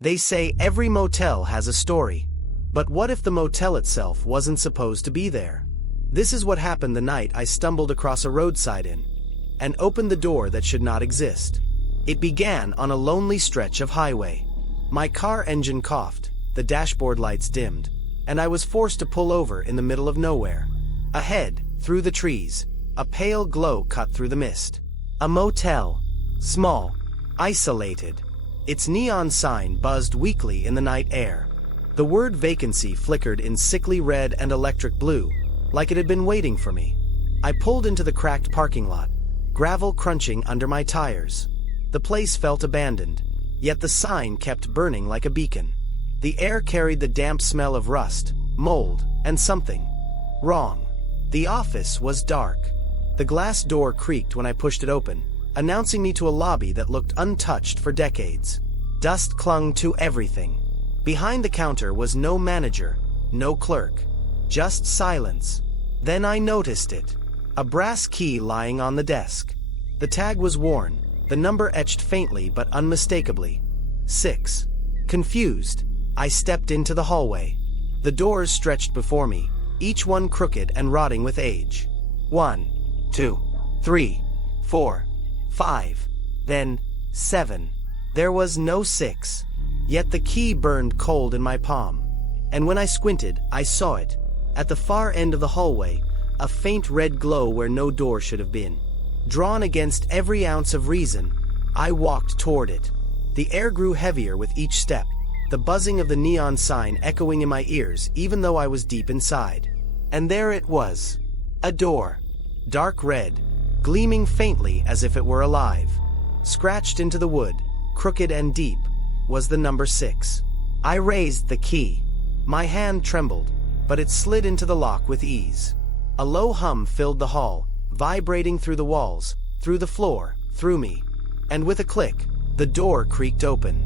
They say every motel has a story. But what if the motel itself wasn't supposed to be there? This is what happened the night I stumbled across a roadside inn and opened the door that should not exist. It began on a lonely stretch of highway. My car engine coughed, the dashboard lights dimmed, and I was forced to pull over in the middle of nowhere. Ahead, through the trees, a pale glow cut through the mist. A motel. Small. Isolated. Its neon sign buzzed weakly in the night air. The word vacancy flickered in sickly red and electric blue, like it had been waiting for me. I pulled into the cracked parking lot, gravel crunching under my tires. The place felt abandoned, yet the sign kept burning like a beacon. The air carried the damp smell of rust, mold, and something wrong. The office was dark. The glass door creaked when I pushed it open, announcing me to a lobby that looked untouched for decades. Dust clung to everything. Behind the counter was no manager, no clerk, just silence. Then I noticed it. A brass key lying on the desk. The tag was worn, the number etched faintly but unmistakably. 6. Confused, I stepped into the hallway. The doors stretched before me, each one crooked and rotting with age. 1, 2, 3, 4, 5, then 7. There was no 6. Yet the key burned cold in my palm. And when I squinted, I saw it. At the far end of the hallway, a faint red glow where no door should have been. Drawn against every ounce of reason, I walked toward it. The air grew heavier with each step, the buzzing of the neon sign echoing in my ears even though I was deep inside. And there it was. A door. Dark red, gleaming faintly as if it were alive. Scratched into the wood, crooked and deep, was the number 6. I raised the key. My hand trembled, but it slid into the lock with ease. A low hum filled the hall, vibrating through the walls, through the floor, through me. And with a click, the door creaked open.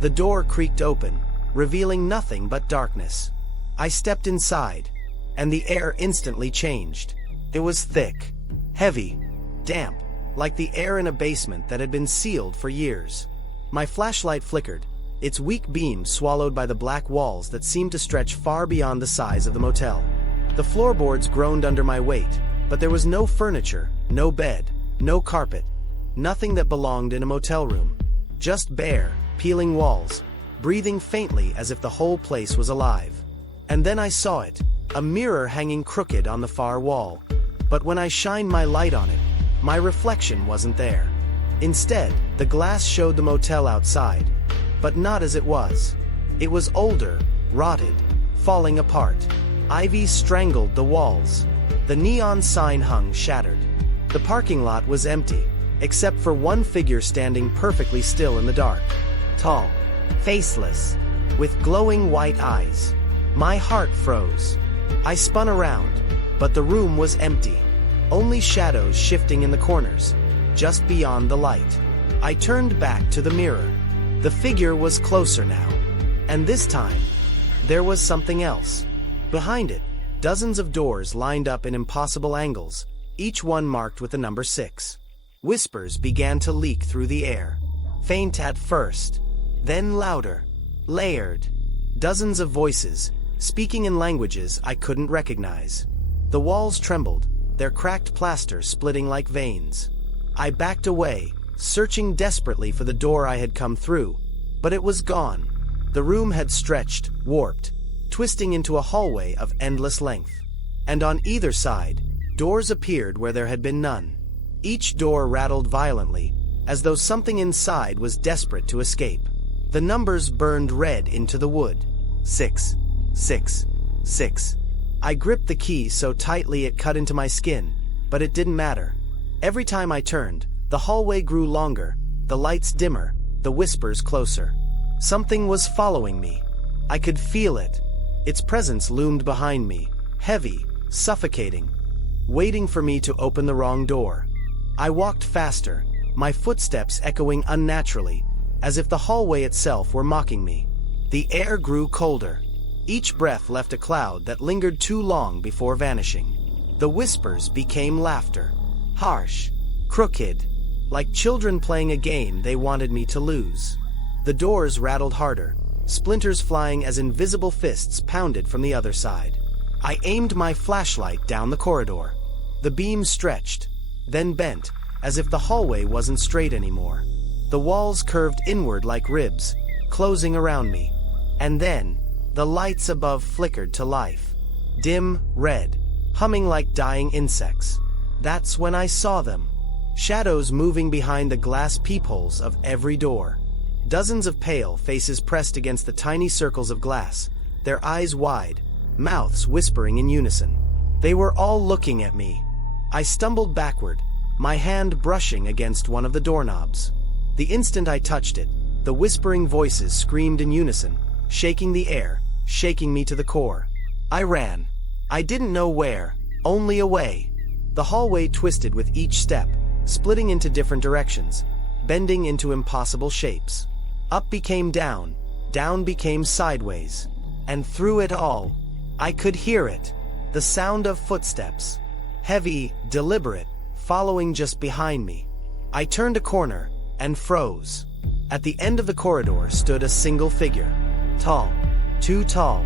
The door creaked open, revealing nothing but darkness. I stepped inside, and the air instantly changed. It was thick, heavy, damp, like the air in a basement that had been sealed for years. My flashlight flickered, its weak beam swallowed by the black walls that seemed to stretch far beyond the size of the motel. The floorboards groaned under my weight, but there was no furniture, no bed, no carpet, nothing that belonged in a motel room. Just bare, peeling walls, breathing faintly as if the whole place was alive. And then I saw it, a mirror hanging crooked on the far wall. But when I shined my light on it, my reflection wasn't there. Instead, the glass showed the motel outside, but not as it was. It was older, rotted, falling apart. Ivy strangled the walls. The neon sign hung shattered. The parking lot was empty, except for one figure standing perfectly still in the dark. Tall, faceless, with glowing white eyes. My heart froze. I spun around, but the room was empty. Only shadows shifting in the corners, just beyond the light. I turned back to the mirror. The figure was closer now. And this time, there was something else. Behind it, dozens of doors lined up in impossible angles, each one marked with the number 6. Whispers began to leak through the air. Faint at first, then louder, layered. Dozens of voices, speaking in languages I couldn't recognize. The walls trembled, their cracked plaster splitting like veins. I backed away, searching desperately for the door I had come through, but it was gone. The room had stretched, warped, twisting into a hallway of endless length. And on either side, doors appeared where there had been none. Each door rattled violently, as though something inside was desperate to escape. The numbers burned red into the wood. 6, 6, 6. I gripped the key so tightly it cut into my skin, but it didn't matter. Every time I turned, the hallway grew longer, the lights dimmer, the whispers closer. Something was following me. I could feel it. Its presence loomed behind me, heavy, suffocating, waiting for me to open the wrong door. I walked faster, my footsteps echoing unnaturally, as if the hallway itself were mocking me. The air grew colder. Each breath left a cloud that lingered too long before vanishing. The whispers became laughter, harsh, crooked, like children playing a game they wanted me to lose. The doors rattled harder, splinters flying as invisible fists pounded from the other side. I aimed my flashlight down the corridor. The beam stretched, then bent, as if the hallway wasn't straight anymore. The walls curved inward like ribs, closing around me. And then, the lights above flickered to life. Dim, red, humming like dying insects. That's when I saw them. Shadows moving behind the glass peepholes of every door. Dozens of pale faces pressed against the tiny circles of glass, their eyes wide, mouths whispering in unison. They were all looking at me. I stumbled backward, my hand brushing against one of the doorknobs. The instant I touched it, the whispering voices screamed in unison, shaking the air, shaking me to the core. I ran. I didn't know where, only away. The hallway twisted with each step, splitting into different directions, bending into impossible shapes. Up became down became sideways. And through it all, I could hear it. The sound of footsteps. Heavy, deliberate, following just behind me. I turned a corner and froze. At the end of the corridor stood a single figure. Tall. Too tall.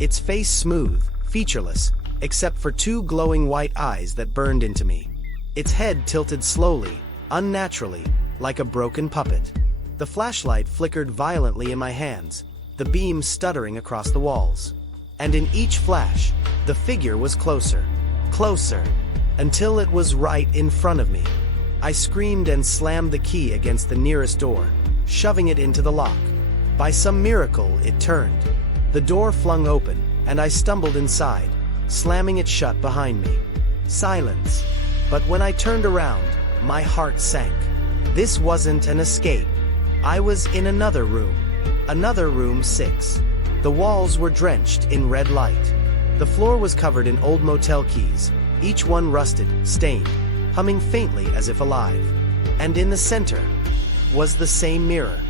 Its face smooth, featureless, except for two glowing white eyes that burned into me. Its head tilted slowly, unnaturally, like a broken puppet. The flashlight flickered violently in my hands, the beam stuttering across the walls. And in each flash, the figure was closer, closer, until it was right in front of me. I screamed and slammed the key against the nearest door, shoving it into the lock. By some miracle, it turned. The door flung open, and I stumbled inside, slamming it shut behind me. Silence. But when I turned around, my heart sank. This wasn't an escape. I was in another room. Another room 6. The walls were drenched in red light. The floor was covered in old motel keys, each one rusted, stained, humming faintly as if alive. And in the center was the same mirror.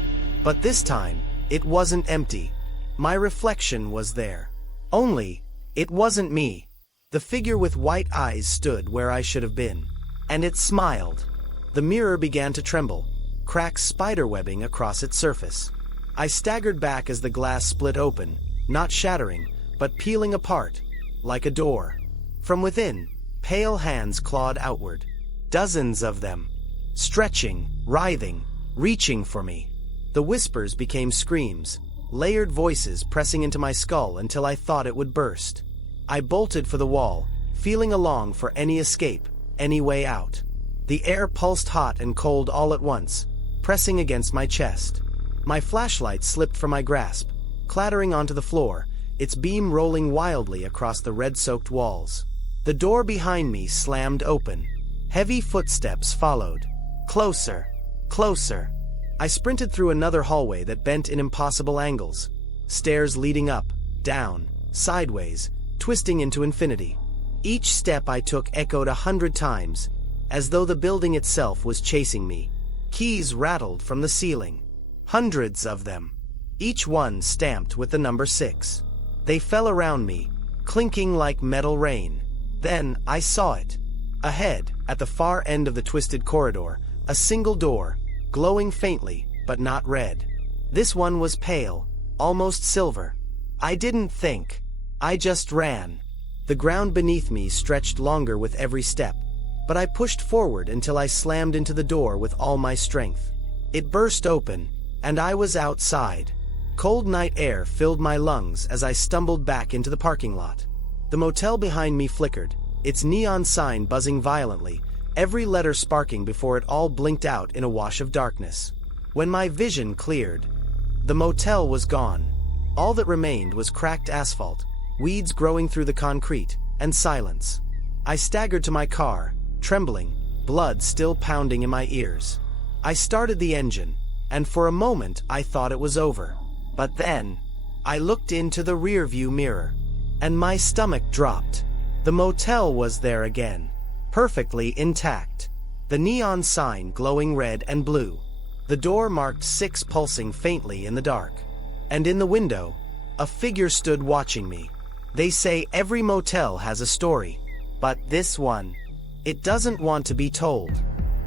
But this time, it wasn't empty. My reflection was there. Only, it wasn't me. The figure with white eyes stood where I should have been. And it smiled. The mirror began to tremble, cracks spiderwebbing across its surface. I staggered back as the glass split open, not shattering, but peeling apart, like a door. From within, pale hands clawed outward. Dozens of them. Stretching, writhing, reaching for me. The whispers became screams, layered voices pressing into my skull until I thought it would burst. I bolted for the wall, feeling along for any escape, any way out. The air pulsed hot and cold all at once, pressing against my chest. My flashlight slipped from my grasp, clattering onto the floor, its beam rolling wildly across the red-soaked walls. The door behind me slammed open. Heavy footsteps followed. Closer, closer. I sprinted through another hallway that bent in impossible angles. Stairs leading up, down, sideways, twisting into infinity. Each step I took echoed 100 times, as though the building itself was chasing me. Keys rattled from the ceiling. Hundreds of them. Each one stamped with the number 6. They fell around me, clinking like metal rain. Then I saw it. Ahead, at the far end of the twisted corridor, a single door, glowing faintly, but not red. This one was pale, almost silver. I didn't think. I just ran. The ground beneath me stretched longer with every step, but I pushed forward until I slammed into the door with all my strength. It burst open, and I was outside. Cold night air filled my lungs as I stumbled back into the parking lot. The motel behind me flickered, its neon sign buzzing violently, every letter sparking before it all blinked out in a wash of darkness. When my vision cleared, the motel was gone. All that remained was cracked asphalt, weeds growing through the concrete, and silence. I staggered to my car, trembling, blood still pounding in my ears. I started the engine, and for a moment I thought it was over. But then, I looked into the rearview mirror, and my stomach dropped. The motel was there again, perfectly intact. The neon sign glowing red and blue. The door marked 6 pulsing faintly in the dark. And in the window, a figure stood watching me. They say every motel has a story, but this one, it doesn't want to be told.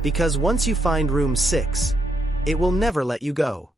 Because once you find room 6, it will never let you go.